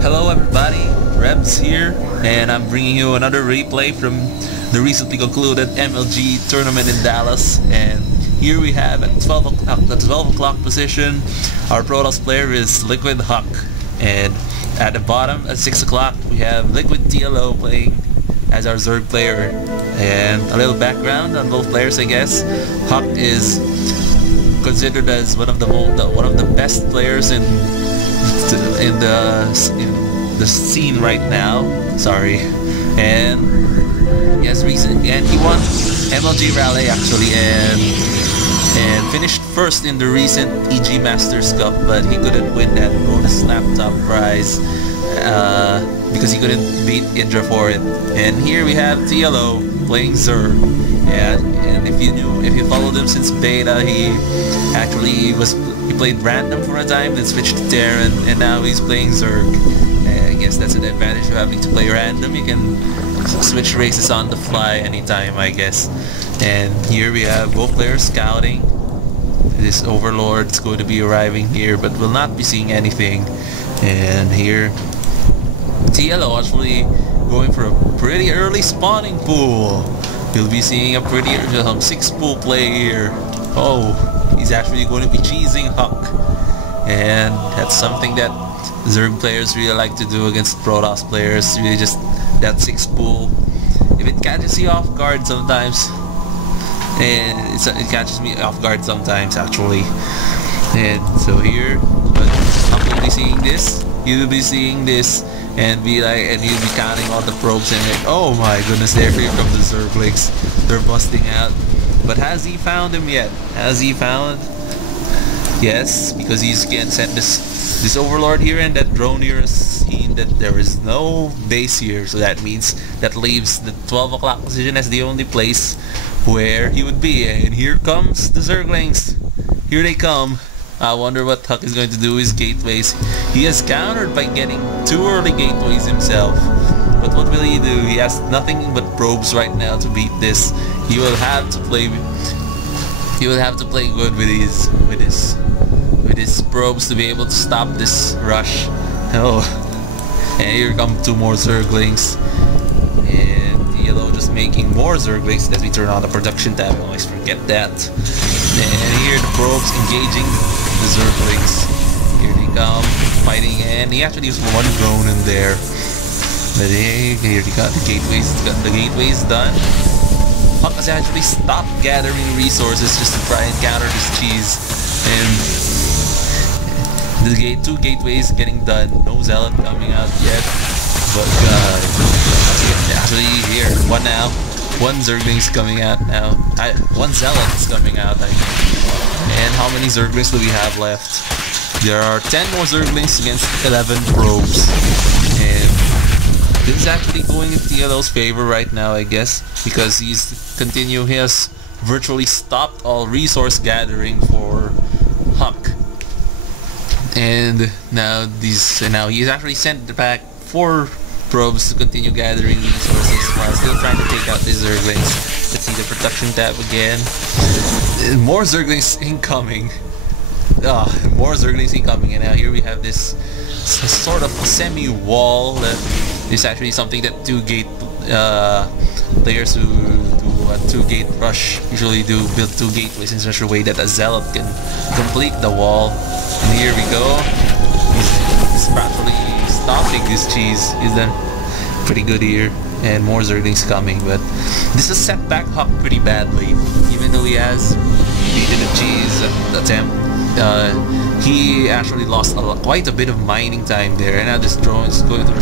Hello everybody, Rebs here, and I'm bringing you another replay from the recently concluded MLG tournament in Dallas. And here we have at 12 o'clock position, our Protoss player is LiquidHuK, and at the bottom at 6 o'clock we have LiquidTLO playing as our Zerg player. And a little background on both players, I guess. HuK is considered as one of the best players in the scene right now. Sorry, and he won MLG Rally actually, and finished first in the recent EG Masters Cup, but he couldn't win that bonus laptop prize because he couldn't beat Indra for it. And here we have TLO playing Zerg, and if you followed him since beta, he played random for a time, then switched to Terran, and now he's playing Zerg. I guess that's an advantage of having to play random. You can switch races on the fly anytime, I guess. And here we have both players scouting. This Overlord's going to be arriving here, but we'll not be seeing anything. And here, TLO actually going for a pretty early spawning pool. You'll be seeing a pretty 6 pool play here. Oh, he's actually going to be cheesing HuK, and that's something that Zerg players really like to do against Protoss players. Really just that 6 pool. If it catches you off guard sometimes, and it catches me off guard sometimes actually. And so here, but HuK will be seeing this. You'll be seeing this, and you'll be counting all the probes and like, oh my goodness, here come the Zerglings. They're busting out. But has he found him yet? Has he found? Yes, because he's getting sent this Overlord here, and that drone here has seen that there is no base here, so that leaves the 12 o'clock position as the only place where he would be. And here comes the Zerglings. Here they come. I wonder what HuK is going to do with his gateways. He has countered by getting 2 early gateways himself. But what will he do? He has nothing but probes right now to beat this. He will have to play good with his probes to be able to stop this rush. Oh, and here come 2 more Zerglings, and TLO just making more Zerglings as we turn on the production tab. I always forget that. And here the probes engaging the Zerglings. Here they come fighting, and he actually used 1 drone in there. But here he got the gateways done. HuK has actually stopped gathering resources just to try and counter this cheese. And the 2 gateways getting done. No Zealot coming out yet. But actually here, 1 now. 1 Zergling's coming out now. 1 Zealot is coming out, I think. And how many Zerglings do we have left? There are 10 more Zerglings against 11 probes. And this is actually going in TLO's favor right now, I guess, because he has virtually stopped all resource gathering for HuK. And now he's actually sent back 4 probes to continue gathering resources while still trying to take out these Zerglings. Let's see the production tab again. More Zerglings incoming. More Zerglings incoming, and now here we have this sort of semi-wall that is actually something that 2 gate players who do a 2 gate rush usually do, build 2 gateways in such a way that a Zealot can complete the wall. And here we go. He's practically stopping this cheese. He's done pretty good here, and more Zerglings coming. But this has set back HuK pretty badly, even though he has beaten the cheese attempt. He actually lost quite a bit of mining time there, and now this drone is going to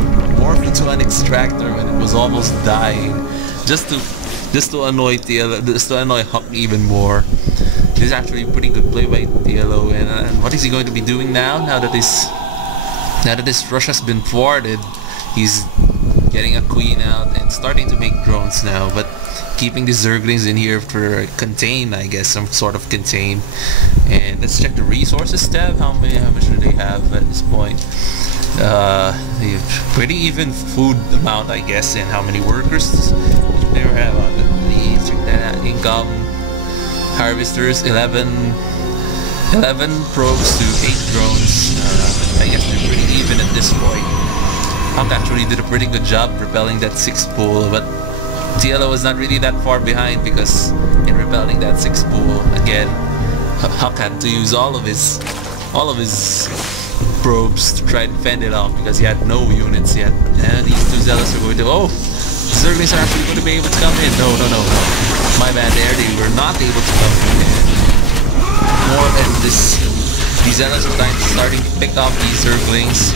morph into an extractor when it was almost dying, just to annoy HuK even more. This is actually a pretty good play by TLO, and what is he going to be doing now? Now that this rush has been thwarted, he's getting a queen out and starting to make drones now, but keeping the Zerglings in here for contain, I guess, some sort of contain. And let's check the resources tab. How much do they have at this point? They have pretty even food amount, I guess, and how many workers each player have. Let's check that out. Income, harvesters, 11 probes to 8 drones. I guess they're pretty even at this point. HuK actually did a pretty good job repelling that 6 pool, but TLO was not really that far behind because in repelling that 6 pool, again, HuK had to use all of his probes to try to fend it off because he had no units yet. And these 2 zealots are going to, oh, Zerglings are actually going to be able to come in. No. My bad there, they were not able to come in. More than this, these zealots are starting to pick off these Zerglings.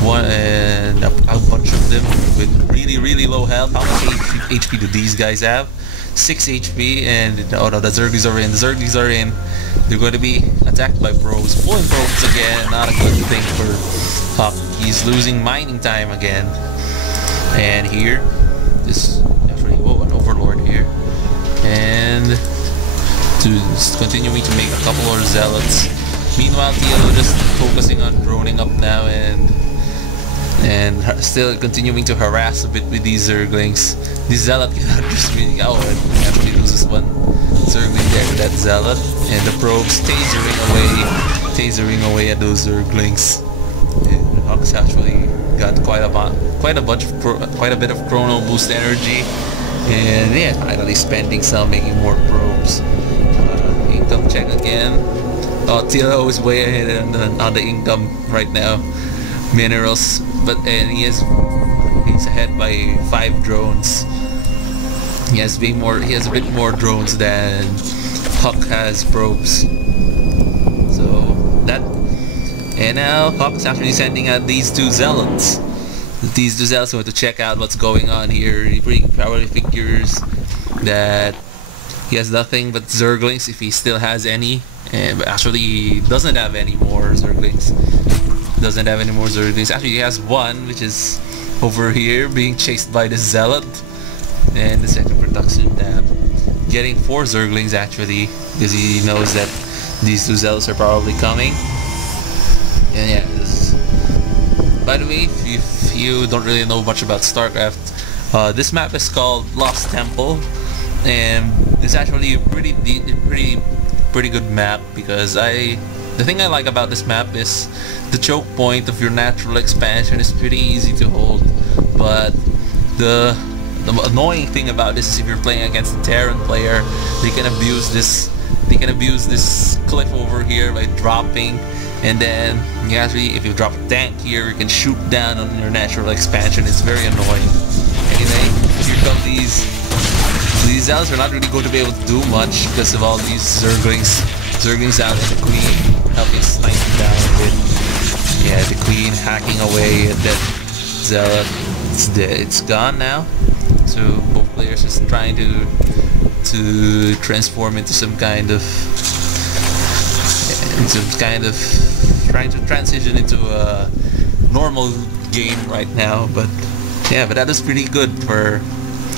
And a bunch of them with really low health. How much HP do these guys have? 6 HP, and oh no, the Zerglings are in. The Zerglings are in. They're going to be attacked by probes. Pulling probes again, not a good thing for HuK. He's losing mining time again. And here, this actually, whoa, an overlord here. And continuing to make a couple more zealots. Meanwhile, TLO just focusing on droning up now and still continuing to harass a bit with these Zerglings. This Zealot cannot just really... Oh, it actually loses one Zergling there with that Zealot. And the probes tasering away at those Zerglings. And HuK's actually got quite a bit of chrono boost energy. And yeah, finally spending some, making more probes. Income check again. Oh, TLO is way ahead on the income right now. Minerals, but he's ahead by 5 drones. He has a bit more drones than HuK has probes. So that, and now HuK is actually sending out these 2 zealots. These 2 zealots want to check out what's going on here. He probably figures that he has nothing but Zerglings if he still has any, but actually he doesn't have any more Zerglings. Actually, he has one, which is over here being chased by the Zealot, and the second production tab getting 4 Zerglings actually, because he knows that these 2 Zealots are probably coming. And yeah, by the way, if you don't really know much about StarCraft, this map is called Lost Temple, and it's actually a pretty good map because the thing I like about this map is the choke point of your natural expansion is pretty easy to hold, but the annoying thing about this is if you're playing against a Terran player, they can abuse this cliff over here by dropping, and then you actually, if you drop a tank here, you can shoot down on your natural expansion. It's very annoying. Anyway, here come these Zealots are not really going to be able to do much because of all these Zerglings out and the Queen helping snipe him down a bit. Yeah, the Queen hacking away at that Zealot. It's dead. It's gone now. So both players just trying to transform into some kind of trying to transition into a normal game right now. But yeah, but that was pretty good for.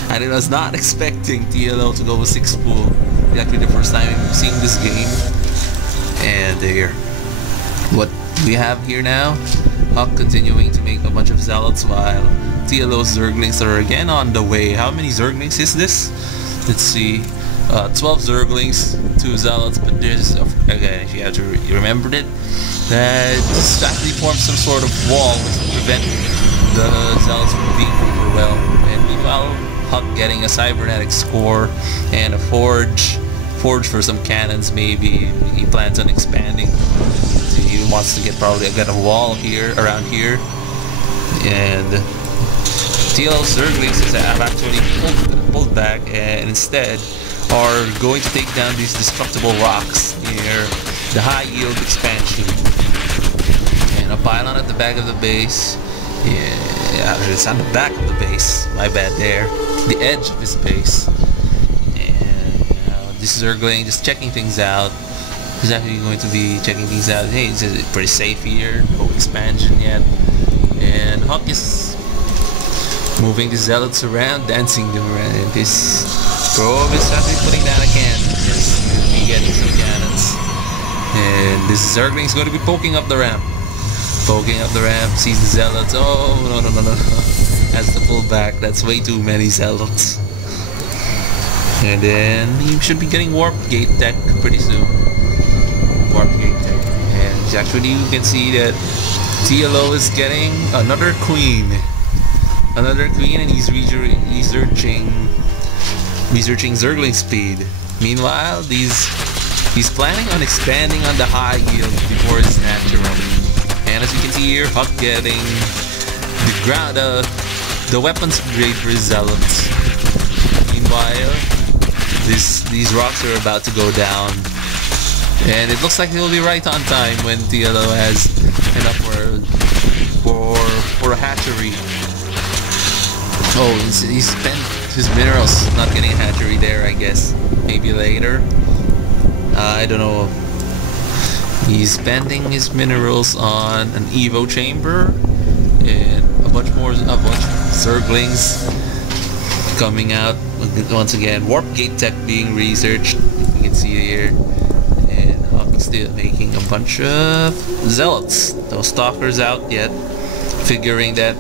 I was not expecting TLO to go with 6 pool. It's actually the first time I'm seeing this game. And there. What we have here now, HuK continuing to make a bunch of Zealots while TLO's Zerglings are again on the way. How many Zerglings is this? Let's see. 12 Zerglings, 2 Zealots, but there's, again, if you have to remember it, that this actually forms some sort of wall to prevent the Zealots from being overwhelmed. And meanwhile, HuK getting a cybernetic score and a forge for some cannons. Maybe he plans on expanding. So he wants to probably get a wall here, around here. And TLO's Zerglings have actually pulled back and instead are going to take down these destructible rocks near the high yield expansion. And a pylon at the back of the base. Yeah, it's on the back of the base. My bad there. The edge of his base. And this Zergling just checking things out. He's actually going to be checking things out. Hey, it's pretty safe here. No expansion yet. And HuK is moving the Zealots around, dancing them around. And this probe is actually putting down a cannon. Yes, getting some cannons. And this Zergling is going to be poking up the ramp. Sees the Zealots. Oh, no. Has to pull back. That's way too many Zealots. And then he should be getting Warp Gate Tech pretty soon. Warp Gate Tech. And actually you can see that TLO is getting another Queen. another queen, and he's researching Zergling speed. Meanwhile, he's planning on expanding on the high yield before it's natural. And as you can see here, HuK getting the weapons upgrade for his zealots. Meanwhile, these rocks are about to go down, and it looks like he'll be right on time when TLO has enough for a hatchery. Oh, he spent his minerals not getting a hatchery there, I guess. Maybe later. I don't know. He's spending his minerals on an Evo chamber and a bunch of Zerglings coming out. Once again, warp gate tech being researched. You can see here. And HuK still making a bunch of zealots. No stalkers out yet. Figuring that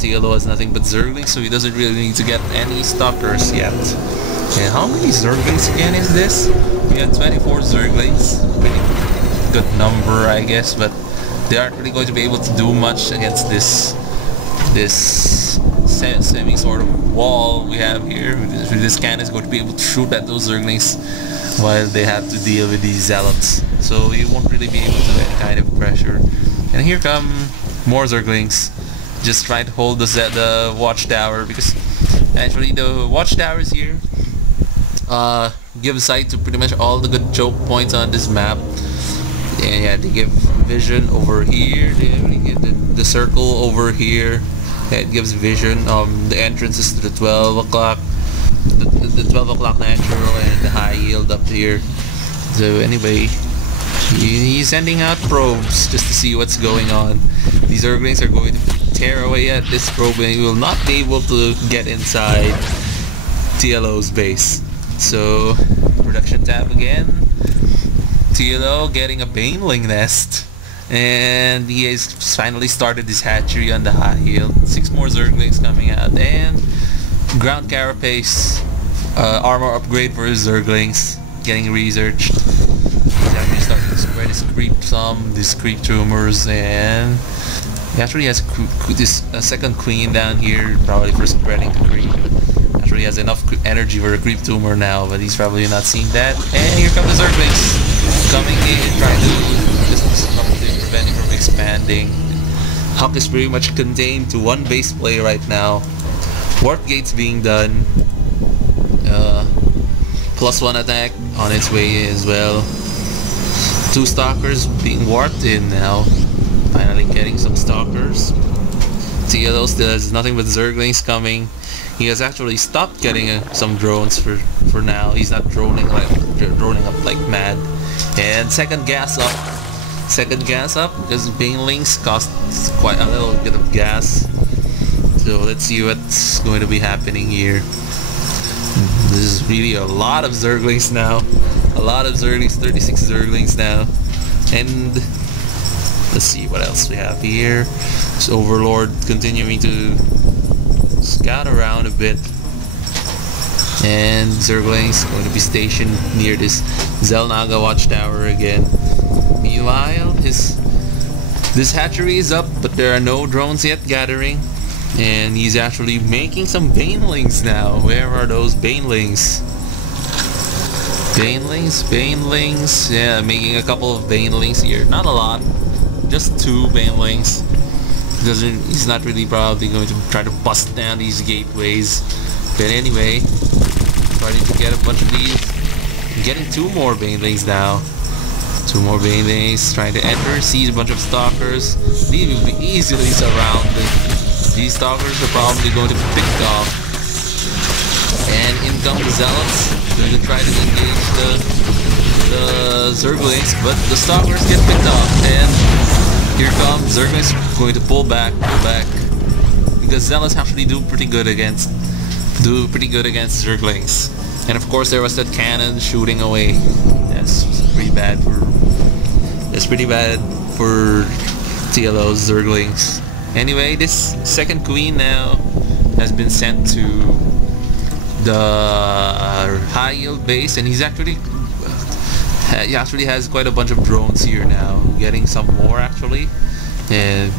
TLO has nothing but Zerglings, so he doesn't really need to get any stalkers yet. And how many Zerglings again is this? We have 24 Zerglings. Pretty good number, I guess, but they aren't really going to be able to do much against this semi sort of wall we have here. This cannon is going to be able to shoot at those Zerglings while they have to deal with these zealots. So he won't really be able to do any kind of pressure. And here come more Zerglings, just trying to hold the watchtower, because actually the watchtowers here give sight to pretty much all the good choke points on this map. And yeah, they give vision over here, they give the circle over here. It gives vision. The entrances to the 12 o'clock, the 12 o'clock natural, and the high yield up here. So anyway, he's sending out probes just to see what's going on. These Zerglings are going to tear away at this probe, and he will not be able to get inside TLO's base. So production tab again. TLO getting a Baneling nest, and he has finally started his hatchery on the high yield. 6 more Zerglings coming out, and ground carapace armor upgrade for his Zerglings getting researched. He's actually starting to spread his creep tumors, and he actually has a second queen down here, probably for spreading the creep. Actually has enough energy for a creep tumor now, but he's probably not seeing that. And here come the Zerglings coming in, trying to just prevent him from expanding. HuK is pretty much contained to one base play right now. Warp gates being done. +1 attack on its way as well. 2 stalkers being warped in now. Finally getting some stalkers. TLO still has nothing but Zerglings coming. He has actually stopped getting some drones for now. He's not droning up like mad. And second gas up because Banelings cost quite a little bit of gas. So let's see what's going to be happening here. This is really a lot of Zerglings now. A lot of Zerglings, 36 Zerglings now. And let's see what else we have here. This Overlord continuing to scout around a bit. And Zerglings going to be stationed near this Xel'Naga watchtower again. Meanwhile, this hatchery is up, but there are no drones yet gathering. And he's actually making some Banelings now. Where are those Banelings? Banelings. Yeah, making a couple of Banelings here. Not a lot, just 2 Banelings. He's not really probably going to try to bust down these gateways. But anyway, starting to get a bunch of these. Getting 2 more Banelings now. 2 more Banelings trying to enter. Sees a bunch of stalkers. These will be easily surrounded. These stalkers are probably going to be picked off. And in come the zealots. Going to try to engage the Zerglings, but the stalkers get picked off. And here comes Zerglings going to pull back, because zealots actually do pretty good against Zerglings. And of course there was that cannon shooting away. That's pretty bad for TLO's Zerglings. Anyway, this second queen now has been sent to the high yield base, and he actually has quite a bunch of drones here now, getting some more actually. And